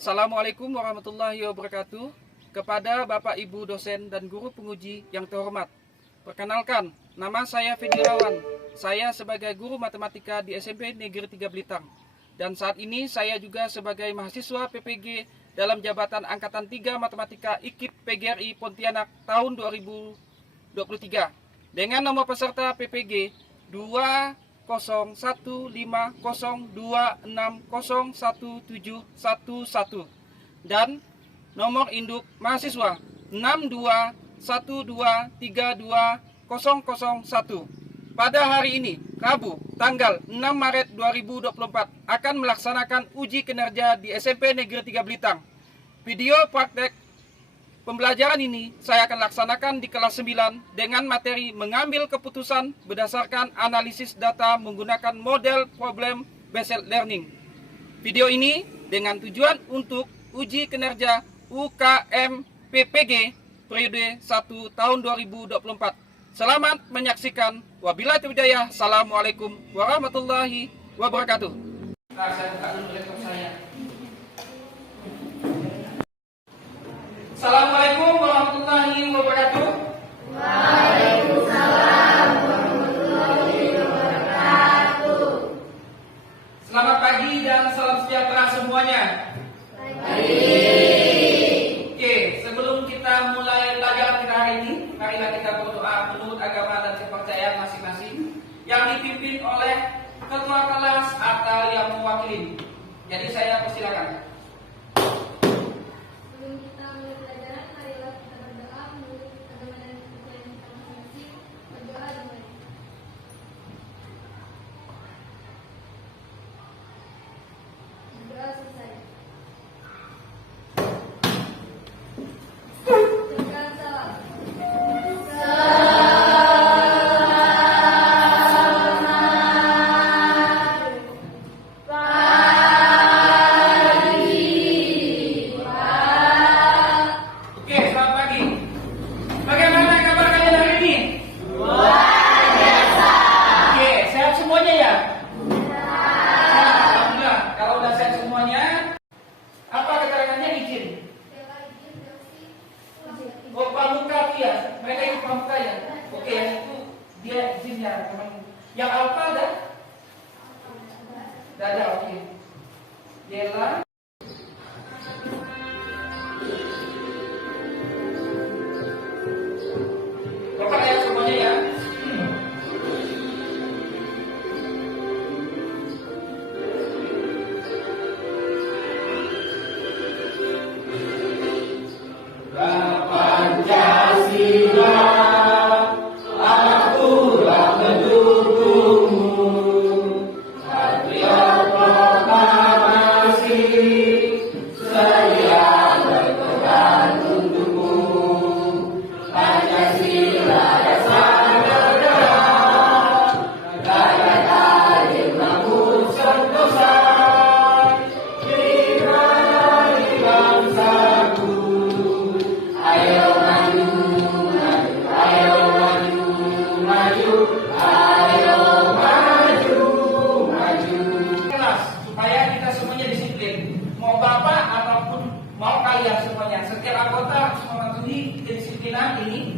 Assalamualaikum warahmatullahi wabarakatuh. Kepada Bapak Ibu dosen dan guru penguji yang terhormat, perkenalkan, nama saya Fedi Irawan. Saya sebagai guru matematika di SMP Negeri 3 Blitar. Dan saat ini saya juga sebagai mahasiswa PPG dalam jabatan Angkatan 3 Matematika IKIP PGRI Pontianak tahun 2023. Dengan nomor peserta PPG 2015026011711 dan nomor induk mahasiswa 621232001. Pada hari ini, Rabu, tanggal 6 Maret 2024, akan melaksanakan uji kinerja di SMP Negeri 3 Blitar. Video praktek pembelajaran ini saya akan laksanakan di kelas 9 dengan materi mengambil keputusan berdasarkan analisis data menggunakan model problem based learning. Video ini dengan tujuan untuk uji kinerja UKM PPG periode 1 tahun 2024. Selamat menyaksikan. Wabillahi taufiq hidayah. Assalamualaikum warahmatullahi wabarakatuh. Saya buka dulu laptop saya. Assalamualaikum warahmatullahi wabarakatuh. Waalaikumsalam warahmatullahi wabarakatuh. Selamat pagi dan salam sejahtera semuanya. Oke, sebelum kita mulai pelajaran kita hari ini, marilah kita berdoa menurut agama dan kepercayaan masing-masing yang dipimpin oleh ketua kelas atau yang mewakili. Jadi saya persilakan. Sebelum kita mulai pelajaran, marilah kita berdoa menurut agama dan kepercayaan kita masing-masing. Berdoa dimulai. Berdoa selesai. Ucapkan salam. Oke, selamat pagi. Bagaimana kabar kalian hari ini? Oke, sehat semuanya ya? Alhamdulillah. Kalau udah sehat semuanya, apa keterangannya izin? Oh, pramuka ya. Mereka itu pramuka ya. Oke, yang itu dia izin ya, teman. Yang alfa ada? Ada, oke. Yela. Bapak ya semuanya ya. Kelas, supaya kita semuanya disiplin. Mau bapak ataupun mau kalian semuanya, setiap anggota harus mematuhi kedisiplinan ini.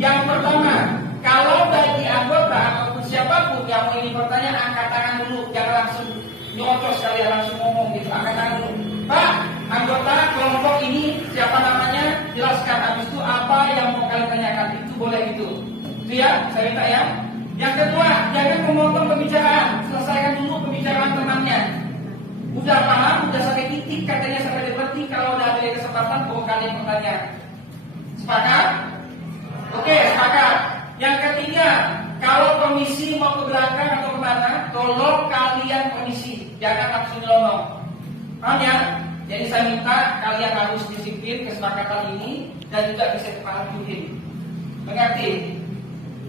Yang pertama, kalau bagi anggota ataupun siapapun yang mau ini pertanyaan, angkat tangan dulu, jangan langsung nyocos kalian langsung ngomong gitu, angkat tangan dulu. Pak, anggota kelompok ini siapa namanya? Jelaskan, habis itu apa yang mau kalian tanyakan, itu boleh gitu. Itu ya, saya minta ya. Yang kedua, jangan memotong pembicaraan, selesaikan dulu pembicaraan temannya. Udah paham, udah sampai titik katanya sampai berhenti, kalau udah ada kesempatan baru kalian bertanya. Sepakat? Oke, sepakat. Yang ketiga, kalau permisi mau ke belakang atau kemana, tolong kalian permisi, jangan langsung nyelonong. Paham ya? Jadi saya minta kalian harus disiplin kesepakatan ini dan juga bisa dipatuhi. Mengerti?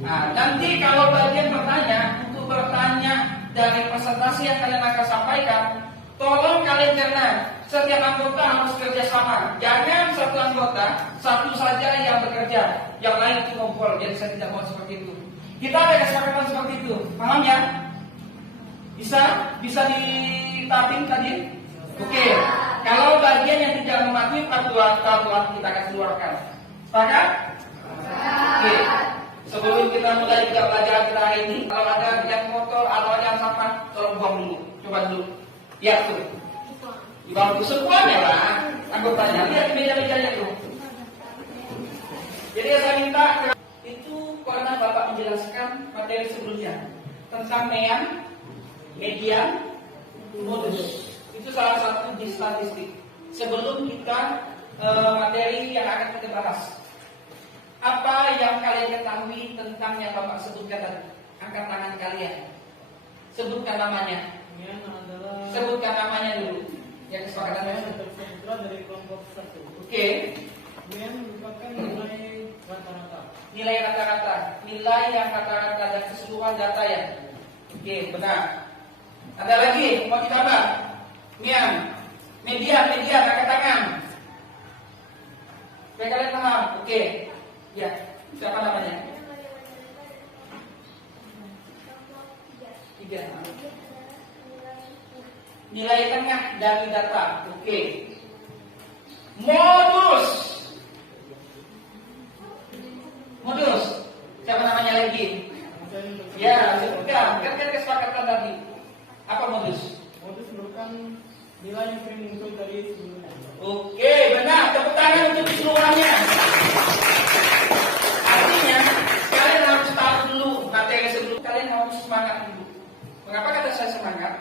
Nah, nanti kalau bagian bertanya, untuk bertanya dari presentasi yang kalian akan sampaikan, tolong kalian cerna, setiap anggota harus kerjasama. Jangan satu anggota, satu saja yang bekerja, yang lain itu ngompol. Jadi saya tidak mau seperti itu. Kita ada kesepakatan seperti itu, paham ya? Bisa ditapin tadi? Oke. Kalau bagian mematuhi peraturan kita akan keluarkan. Sepakat? Oke. Sebelum kita mulai juga belajar kita hari ini, kalau ada yang motor atau ada yang sampah, tolong buang dulu. Coba dulu. Lihat tuh. Di bangku semuanya lah. Anggotanya. Lihat di meja-mejanya tuh. Jadi saya minta itu karena Bapak menjelaskan materi sebelumnya tentang median, modus. Itu salah satu di statistik. Sebelum kita materi yang akan kita bahas. Apa yang kalian ketahui tentang yang Bapak sebutkan tadi? Angkat tangan kalian. Sebutkan namanya. Sebutkan namanya dulu. Yang kesepakatannya Putra dari kelompok 1. Oke. Kemudian merupakan nilai rata-rata. Nilai rata-rata. Nilai yang rata-rata dan keseluruhan data ya. Oke, benar. Ada lagi mau ditambah? Median, angkat tangan. Supaya kalian paham. Oke. Ya, siapa namanya? 3. Nilai tengah dari data. Oke. Modus. Siapa namanya lagi? Ya, sebutkan. Kan kesepakatan tadi. Apa modus? Modus merupakan nilai yang sering muncul dari sebelumnya. Oke, benar. Tepuk tangan untuk keseluruhannya. Artinya, kalian harus tahu dulu materi sebelum kalian harus semangat dulu. Mengapa kata saya semangat?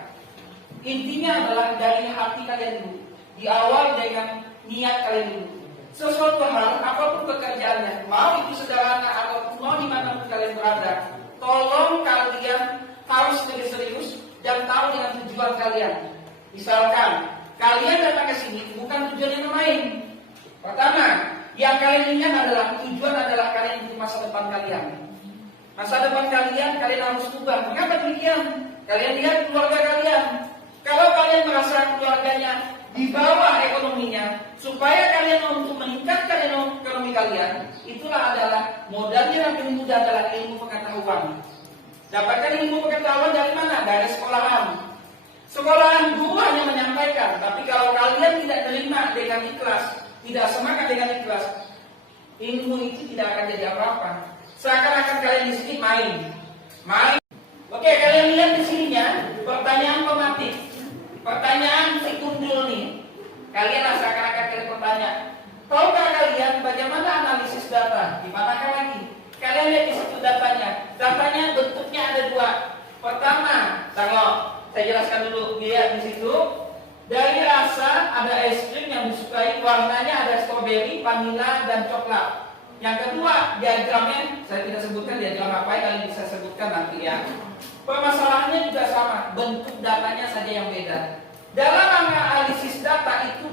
Intinya adalah dari hati kalian dulu. Diawali dengan niat kalian dulu. Sesuatu hal, apapun pekerjaannya, mau itu sederhana atau mau dimanapun kalian berada, tolong kalian harus serius dan tahu dengan tujuan kalian. Misalkan, kalian datang ke sini bukan tujuan yang main. Pertama, yang kalian ingat adalah tujuan adalah kalian untuk masa depan kalian. Masa depan kalian harus ubah. Mengapa demikian? Kalian lihat keluarga kalian. Kalau kalian merasa keluarganya di bawah ekonominya, supaya kalian untuk meningkatkan ekonomi kalian, itulah adalah modalnya yang paling mudah adalah ilmu pengetahuan. Dapatkan ilmu pengetahuan dari mana? Dari sekolahan. Sekolahan guru hanya menyampaikan, tapi kalau kalian tidak terima dengan ikhlas, tidak semangat dengan ikhlas, ilmu itu tidak akan jadi apa-apa. Seakan-akan kalian di sini main. Oke, kalian lihat di sininya pertanyaan pematik. Pertanyaan si kundul nih. Kalian seakan-akan kalian bertanya, tahukah kalian bagaimana analisis data? Di manakah lagi? Kalian lihat di situ datanya. Datanya bentuknya ada 2. Pertama, tengok. Saya jelaskan dulu. Lihat di situ. Dari rasa ada es krim yang disukai, warnanya ada stroberi, vanila, dan coklat. Yang kedua, diagramnya, saya tidak sebutkan diagram apa, kalian bisa sebutkan nanti ya. Permasalahannya juga sama, bentuk datanya saja yang beda. Dalam analisis data itu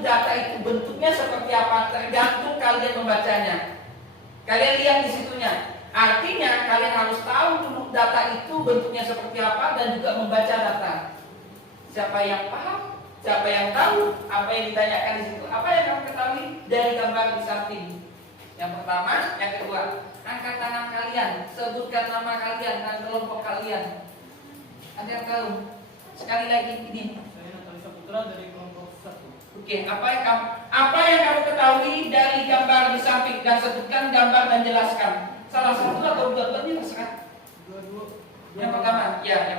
bentuknya seperti apa, tergantung kalian membacanya. Kalian lihat di situnya. Artinya kalian harus tahu dulu data itu bentuknya seperti apa dan juga membaca data. Siapa yang paham? Siapa yang tahu apa yang ditanyakan di situ? Apa yang kamu ketahui dari gambar di samping? Yang pertama, yang kedua, angkat tangan kalian, sebutkan nama kalian dan kelompok kalian. Ada yang tahu? Sekali lagi ini. Saya Natalisa Putra dari kelompok 1. Oke, apa yang kamu ketahui dari gambar di samping dan sebutkan gambar dan jelaskan. Salah satu atau dua-duanya terserah. Dua-dua. Yang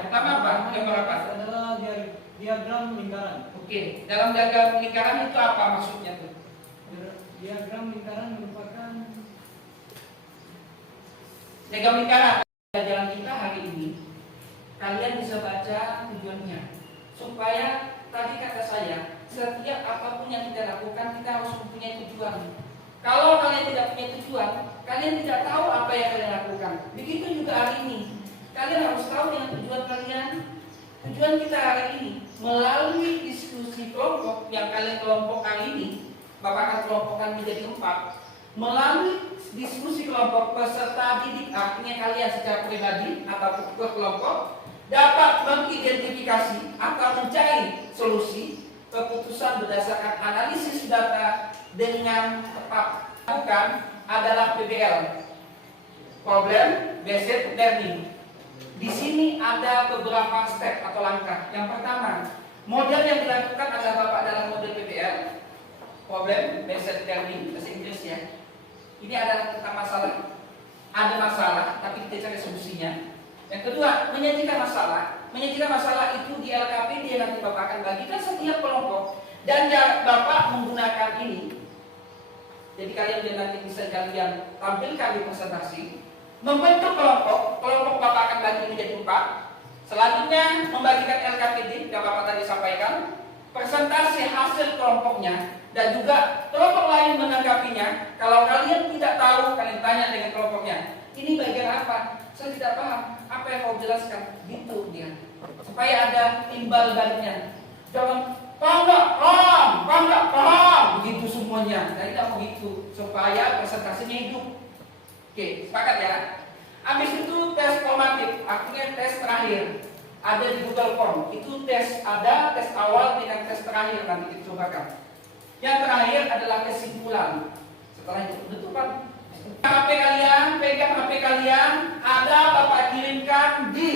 pertama apa? Gambar apa? Adalah diagram lingkaran. Oke, dalam diagram lingkaran itu apa maksudnya tuh? Diagram lingkaran merupakan diagram lingkaran. Pelajaran kita hari ini, kalian bisa baca tujuannya. Supaya tadi kata saya, setiap apapun yang kita lakukan, kita harus mempunyai tujuan. Kalau kalian tidak punya tujuan, kalian tidak tahu apa yang kalian lakukan. Begitu juga hari ini. Kalian harus tahu dengan tujuan kalian. Tujuan kita hari ini, melalui diskusi kelompok yang kalian kelompokkan ini, Bapak akan kelompokkan menjadi 4. Melalui diskusi kelompok peserta didik, artinya kalian secara pribadi atau kelompok, dapat mengidentifikasi atau mencari solusi keputusan berdasarkan analisis data dengan tepat. Bukan adalah PBL, Problem Based Learning. Di sini ada beberapa step atau langkah. Yang pertama, model yang dilakukan adalah Bapak dalam model PBL. problem, basic learning, bahasa Inggris ya. Ini adalah tentang masalah. Ada masalah, tapi kita cari solusinya. Yang kedua, menyajikan masalah. Menyajikan masalah itu di LKP dia nanti Bapak akan bagikan setiap kelompok. Dan Bapak menggunakan ini. Jadi kalian nanti bisa kalian tampilkan di presentasi. Membentuk kelompok. Kelompok Bapak akan bagi menjadi 4. Selanjutnya membagikan LKPD yang Bapak tadi sampaikan. Presentasi hasil kelompoknya. Dan juga kelompok lain menanggapinya. Kalau kalian tidak tahu, kalian tanya dengan kelompoknya. Ini bagian apa? Saya tidak paham. Apa yang kau jelaskan? Gitu dia. Supaya ada timbal baliknya. Jangan paham nggak paham. Begitu semuanya. Jadi tidak begitu. Supaya presentasinya hidup. Oke, sepakat ya. Habis itu tes formatif. Artinya tes terakhir. Ada di Google Form. Itu tes ada tes awal dengan tes terakhir nanti kita cobakan. Yang terakhir adalah kesimpulan. Setelah itu penutupan. HP kalian, pegang HP kalian, ada Bapak kirimkan di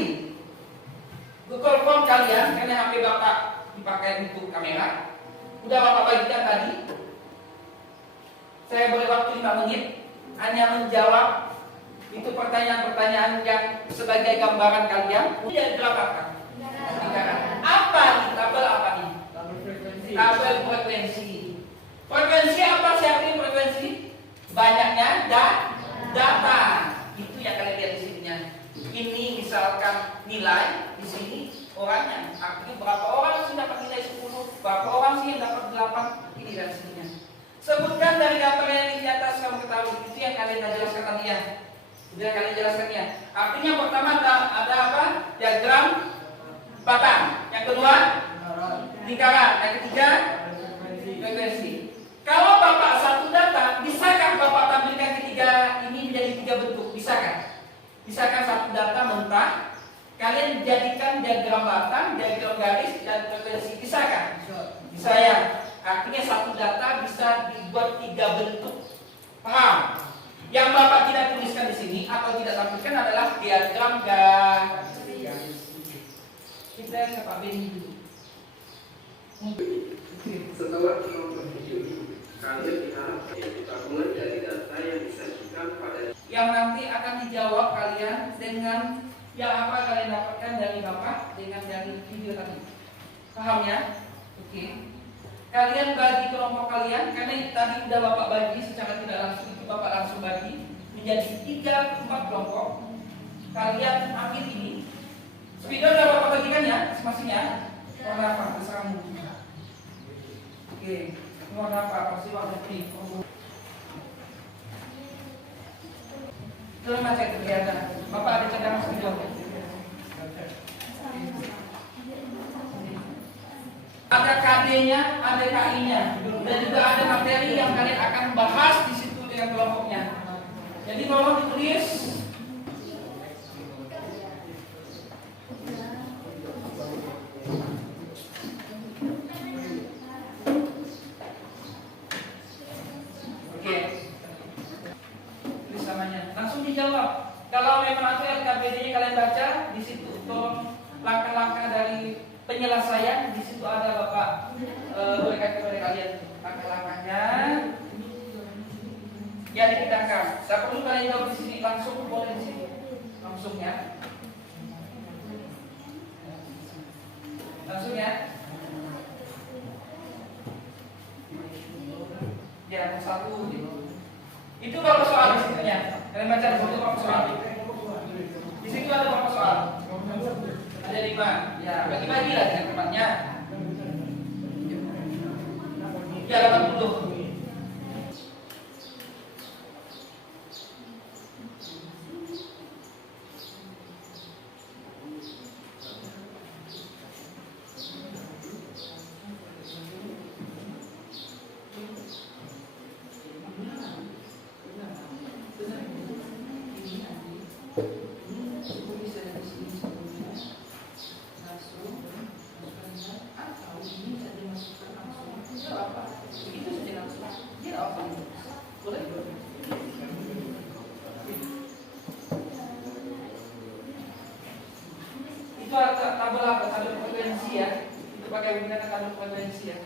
Google Form kalian, karena HP Bapak dipakai untuk kamera. Udah Bapak bagikan tadi. Saya beri waktu 5 menit hanya menjawab itu pertanyaan-pertanyaan yang sebagai gambaran kalian. Udah berapa? Apa nih? Tabel apa nih? Tabel frekuensi. Frekuensi apa sih artinya frekuensi? Banyaknya data. Itu yang kalian lihat di sininya. Ini misalkan nilai di sini orangnya. Artinya berapa orang sih dapat nilai 10? Berapa orang sih yang dapat 8? Ini dan sininya. Sebutkan dari gambar yang di atas kamu ketahui. Itu yang kalian jelaskan tadi ya. Sudah kalian jelaskan ya. Artinya pertama ada apa? Diagram batang. Yang kedua lingkaran. Yang ketiga frekuensi. Kalau Bapak satu data, bisakah Bapak tampilkan ketiga ini menjadi 3 bentuk? Bisakah? Bisakah satu data mentah? Kalian jadikan diagram batang, diagram garis, dan frekuensi. Bisakah? Bisa ya. Artinya satu data bisa dibuat 3 bentuk. Paham? Yang Bapak tidak tuliskan di sini atau tidak tampilkan adalah diagram garis. Kita ke Pak Beni dulu. Setelah menonton video ini, kalian diharapkan gabungan dari data yang disajikan pada yang nanti akan dijawab kalian dengan yang apa kalian dapatkan dari Bapak dengan dari video tadi. Paham ya? Oke. Kalian bagi kelompok kalian karena tadi sudah Bapak bagi secara tidak langsung, itu Bapak langsung bagi menjadi 3-4 kelompok. Kalian ambil ini. Spidol sudah Bapak bagikan ya masing-masing ya. Warna apa? Terserahmu. Oke. Warna apa? Pasti warna pink. Terus macam kelihatan. Bapak ada cadangan spidol. Ada KD-nya, ada KI-nya, dan juga ada materi yang kalian akan bahas di situ dengan kelompoknya. Jadi tolong ditulis. Oke. Tulis namanya. Langsung dijawab. Kalau memang itu LKPD-nya kalian baca di situ, tolong langkah-langkah dari penyelesaian di situ ada Bapak berikan kepada kalian langkah-langkahnya. Ya dipindahkan. Tidak perlu kalian jawab di sini langsung boleh di sini langsung ya. Langsung ya. Ya satu gitu. Itu berapa soal di situ ya? Kalian baca di situ berapa soal? Di situ ada berapa soal? Ada 5. Ya, bagi-bagi lah dengan tempatnya. Ya, 80. Itu ada tabel apa? Tabel frekuensi ya. Itu pakai menggunakan tabel frekuensi ya.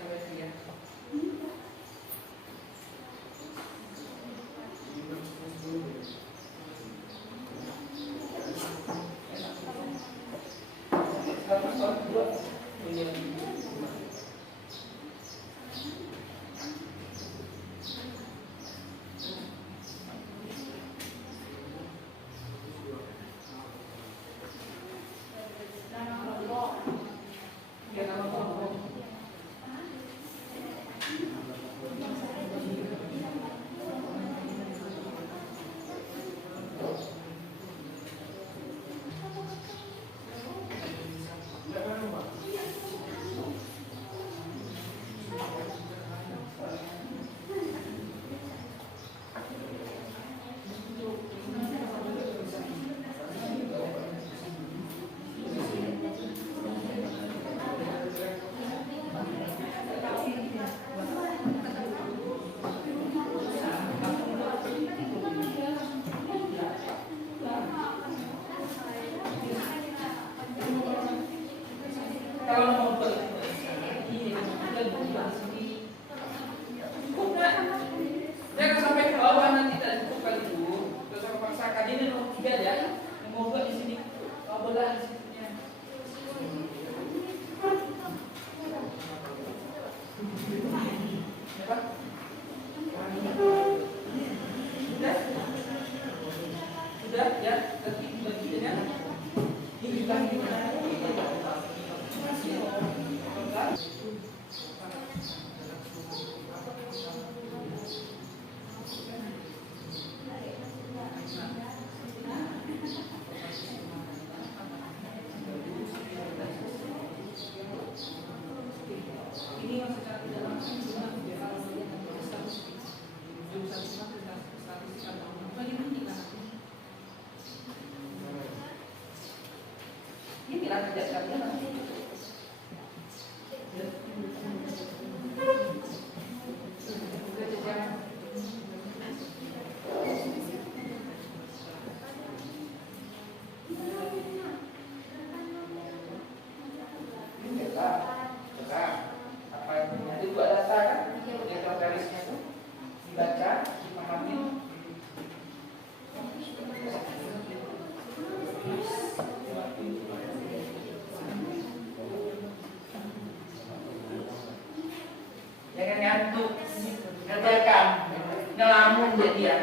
Kerjakan. Ngelamun jadi ya.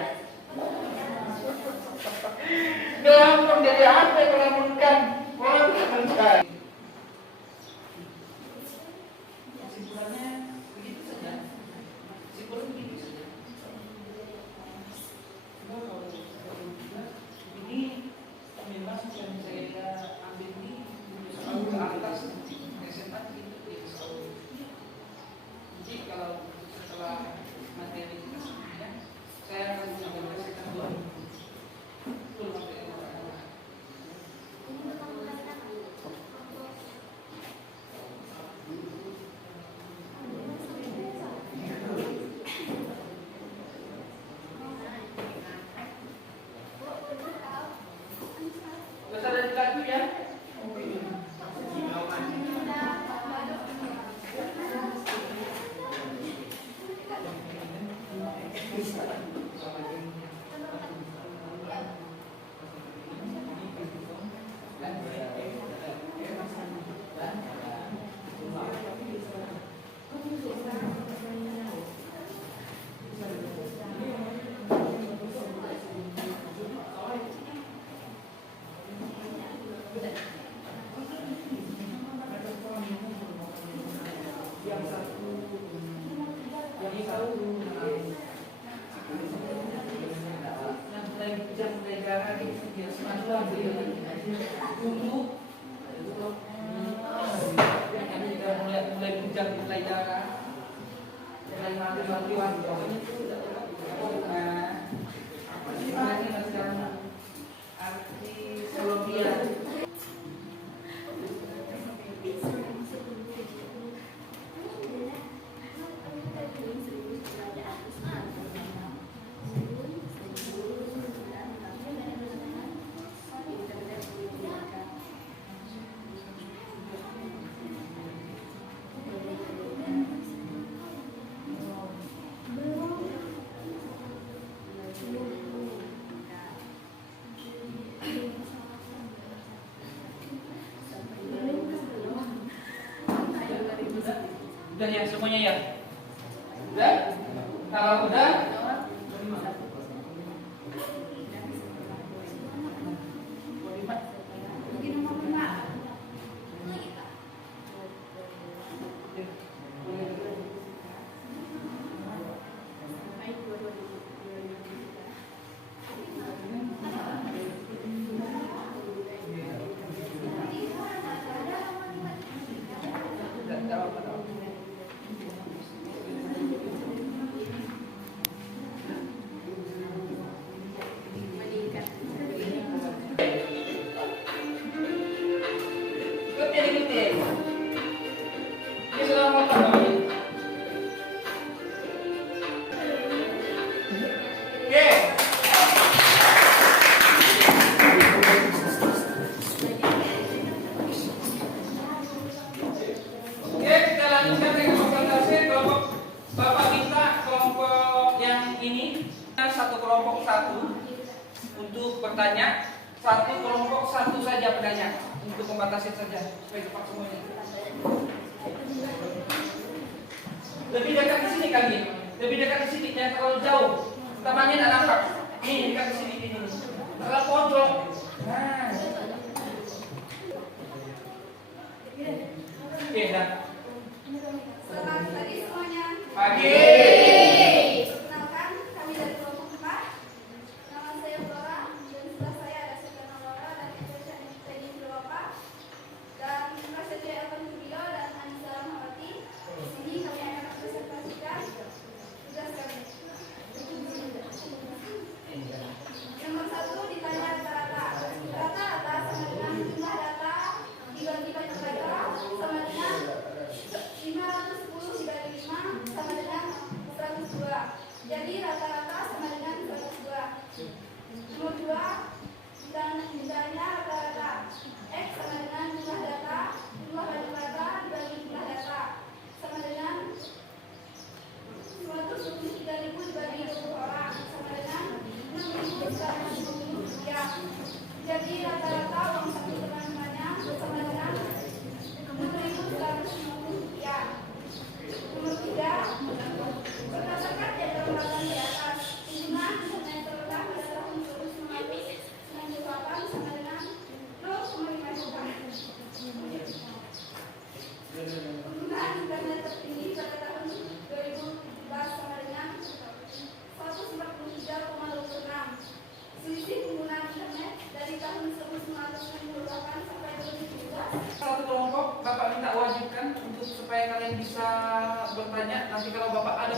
Ngelamun jadi apa yang ngelamunkan? Orang kerja. Kesimpulannya begitu saja. Kesimpulan begitu saja. Ini memang yang saya ambil ini soal ke atas SMA gitu. Jadi kalau setelah materi tersebutnya saya akan menyampaikan dulu. Besar dari lagu ya. Udah ya semuanya ya? Udah? Kalau udah bertanya, satu kelompok satu saja bertanya untuk membatasi saja supaya cepat semuanya. Lebih dekat ke sini kali, lebih dekat ke sini, jangan terlalu jauh. Temannya tidak nampak. Nih dekat ke sini ini. Terlalu pojok. Nah. Oke, dah. Selamat pagi semuanya. Pagi. Perkenalkan, kami dari kelompok 4. Nama saya Flora, dan sebelah saya ada Sukana Laura dan Eka Teddy Flora. Dan Prasetya Elvan Video dan Anissa Rahmawati. Di sini kami akan mempresentasikan tugas kami. Nomor 1 ditanya rata-rata. Rata-rata sama dengan jumlah data dibagi banyak data sama dengan 510 dibagi 5 sama dengan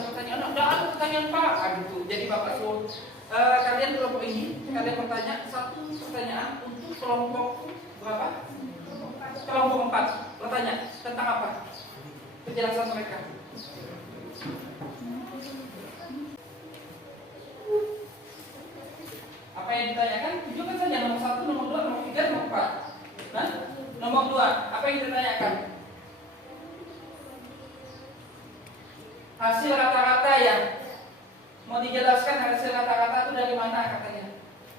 pertanyaan, ada pertanyaan Pak, gitu. Jadi Bapak suruh kalian kelompok ini, kalian bertanya satu pertanyaan untuk kelompok berapa? Kelompok 4. Bertanya tentang apa? Penjelasan mereka. Apa yang ditanyakan? Tunjukkan saja nomor 1, nomor 2, nomor 3, nomor 4. Nah, nomor 2, apa yang ditanyakan? Hasil rata-rata yang mau dijelaskan hasil rata-rata itu dari mana katanya?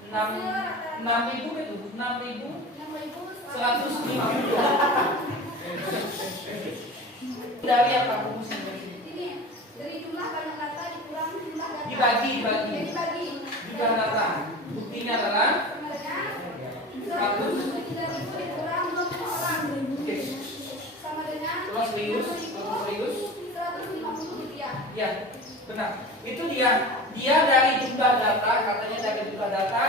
6.000 itu 6.150. Dari apa rumusnya? Ini dari jumlah banyak data dikurang jumlah data. Dibagi. Jumlah data. Buktinya adalah sama dengan 100. 3.000 dikurang 20 orang. Oke. Sama dengan Terus serius. 150 rupiah. Ya, benar. Itu dia dari jumlah data, katanya dari jumlah data,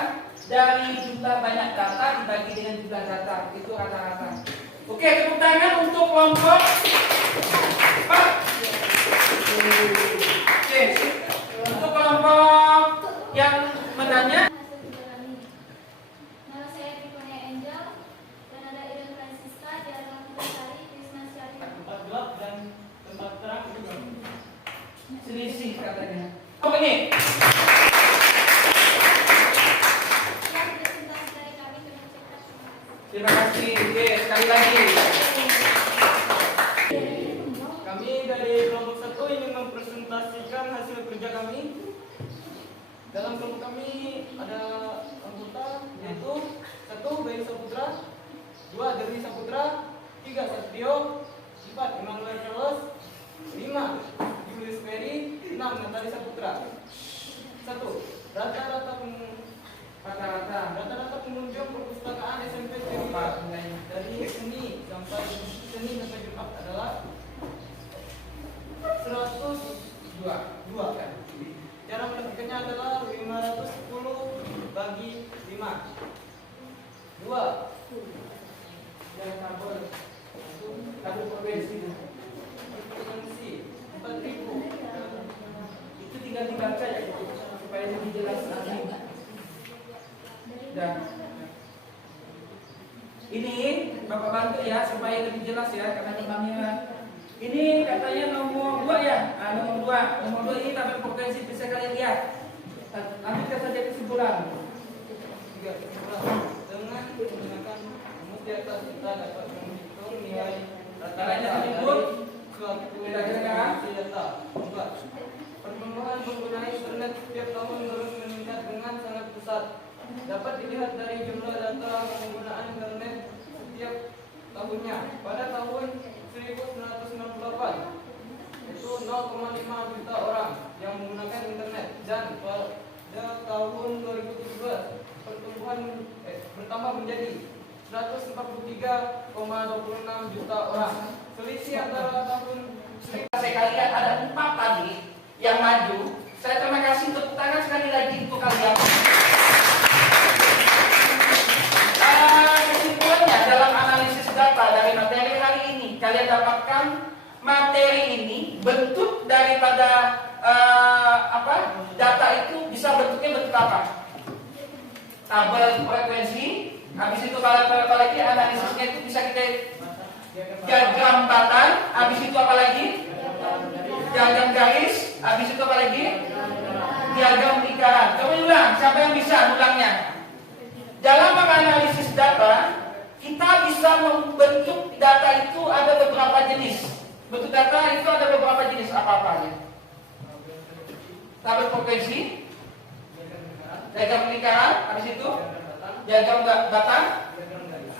dari jumlah banyak data dibagi dengan jumlah data. Itu rata-rata. Oke, tepuk tangan untuk kelompok 4. Oke, untuk kelompok yang menanya. Nama saya Pikonia Angel dan ada Irene Francisca, Diana Putri, Krisna Syarif. Tempat gelap dan tempat terang itu berapa? Selisih katanya. Oh ini. Yang representasi dari kami mengucapkan Terima kasih. Oke, sekali lagi. Kami dari kelompok 1 ingin mempresentasikan hasil kerja kami. Dalam kelompok kami ada anggota yaitu 1 Bayu Saputra, 2 Dewi Saputra, 3 Satrio, 4 Emmanuel Carlos, 5 Julius Ferry, 6 Natali Saputra. 1. Rata-rata pengunjung perpustakaan SMP Ceria dari Senin sampai Jumat adalah 102. Cara menentukannya adalah 510 bagi 5. 2. Yang tabel. Tabel progresi. Frekuensi 4.000. Itu tinggal dibaca ya supaya lebih jelas lagi. Dan ini Bapak bantu ya supaya lebih jelas ya karena temannya. Ini katanya nomor 2 ya. Nomor 2 ini tabel frekuensi bisa kalian lihat. Lanjutkan saja kesimpulan. 3. Dengan menggunakan rumus di atas kita dapat menghitung nilai rata-rata dari suatu frekuensi data. 4. Pertumbuhan pengguna internet setiap tahun terus meningkat dengan sangat pesat. Dapat dilihat dari jumlah data penggunaan internet setiap tahunnya. Pada tahun 1998 itu 0,5 juta orang yang menggunakan internet dan pada tahun 2017 pertumbuhan bertambah menjadi 143,26 juta orang. Selisih antara tahun Saya kalian ada 4 tadi yang maju. Saya terima kasih tepuk tangan sekali lagi untuk kalian. Kesimpulannya dalam analisis data dari materi hari ini, kalian dapatkan materi ini bentuk daripada data itu bisa bentuknya bentuk apa? Tabel frekuensi. Habis itu kalau lagi analisisnya itu bisa kita diagram batang. Habis itu apa lagi? Diagram garis. Habis itu apa lagi? Diagram lingkaran. Coba ulang. Siapa yang bisa ulangnya? Dalam menganalisis data, kita bisa membentuk data itu ada beberapa jenis. Bentuk data itu ada beberapa jenis apa-apanya. Tabel frekuensi, diagram lingkaran, habis itu diagram batang,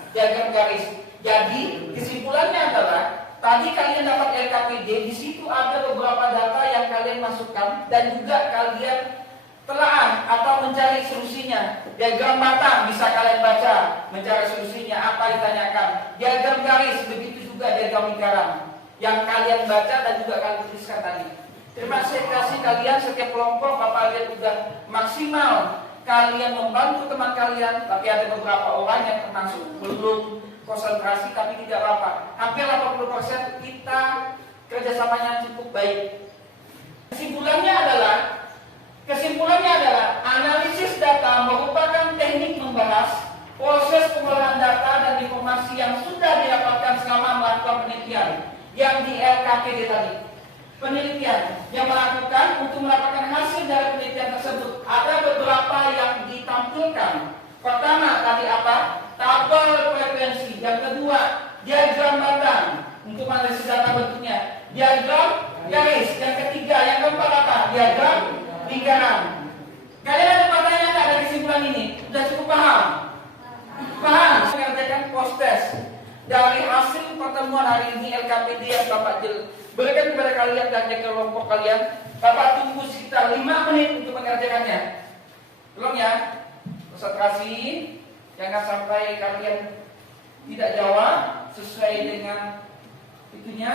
diagram garis. Jadi kesimpulannya adalah tadi kalian dapat LKPD, di situ ada beberapa data yang kalian masukkan dan juga kalian telaah atau mencari solusinya. Diagram batang bisa kalian baca, mencari solusinya apa ditanyakan. Diagram garis begitu juga diagram lingkaran yang kalian baca dan juga kalian tuliskan tadi. Terima kasih kalian setiap kelompok. Bapak lihat sudah maksimal kalian membantu teman kalian, tapi ada beberapa orang yang termasuk belum konsentrasi tapi tidak apa-apa. Hampir 80% kita kerjasamanya cukup baik. Kesimpulannya adalah analisis data merupakan teknik membahas proses pengolahan data dan informasi yang sudah didapatkan selama melakukan penelitian yang di LKPD tadi. Penelitian yang melakukan untuk mendapatkan hasil dari penelitian tersebut ada beberapa yang ditampilkan. Pertama tadi apa? Tabel frekuensi. Yang kedua, diagram batang untuk analisis data bentuknya. Diagram garis. Yang ketiga, yang keempat apa? Diagram lingkaran. Kalian ada pertanyaan tak dari kesimpulan ini? Sudah cukup paham? Paham? Mengerjakan post test dari hasil pertemuan hari ini LKPD yang Bapak berikan kepada kalian dan ke kelompok kalian. Bapak tunggu sekitar 5 menit untuk mengerjakannya. Tolong ya, konsentrasi, jangan sampai kalian tidak jawab sesuai dengan itunya.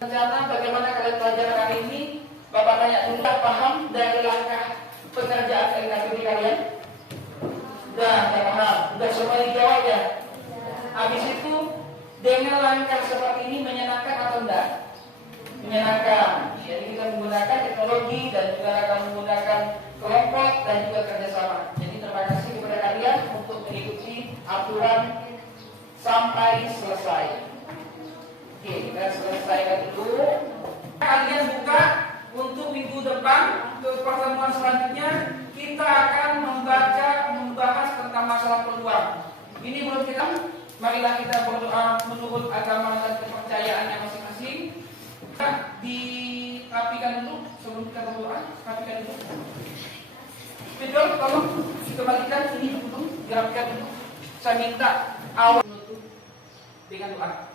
Rencana bagaimana kalian pelajaran hari ini? Bapak tanya dulu, paham dari langkah pengerjaan LKPD kalian? Sudah paham? Sudah semua dijawab ya? Habis itu dengan langkah seperti ini menyenangkan atau enggak? Menyenangkan. Jadi kita menggunakan teknologi dan juga akan menggunakan kelompok dan juga kerjasama. Jadi terima kasih kepada kalian untuk mengikuti aturan sampai selesai. Oke, kita selesaikan dulu. Kalian buka untuk minggu depan untuk pertemuan selanjutnya kita akan membahas tentang masalah peluang. Ini belum kita. Marilah kita berdoa menurut agama dan kepercayaannya masing-masing. Kita dirapikan dulu sebelum kita berdoa. Rapikan dulu. Betul, tolong dikembalikan ini dulu, dirapikan dulu. Saya minta awal menutup dengan doa.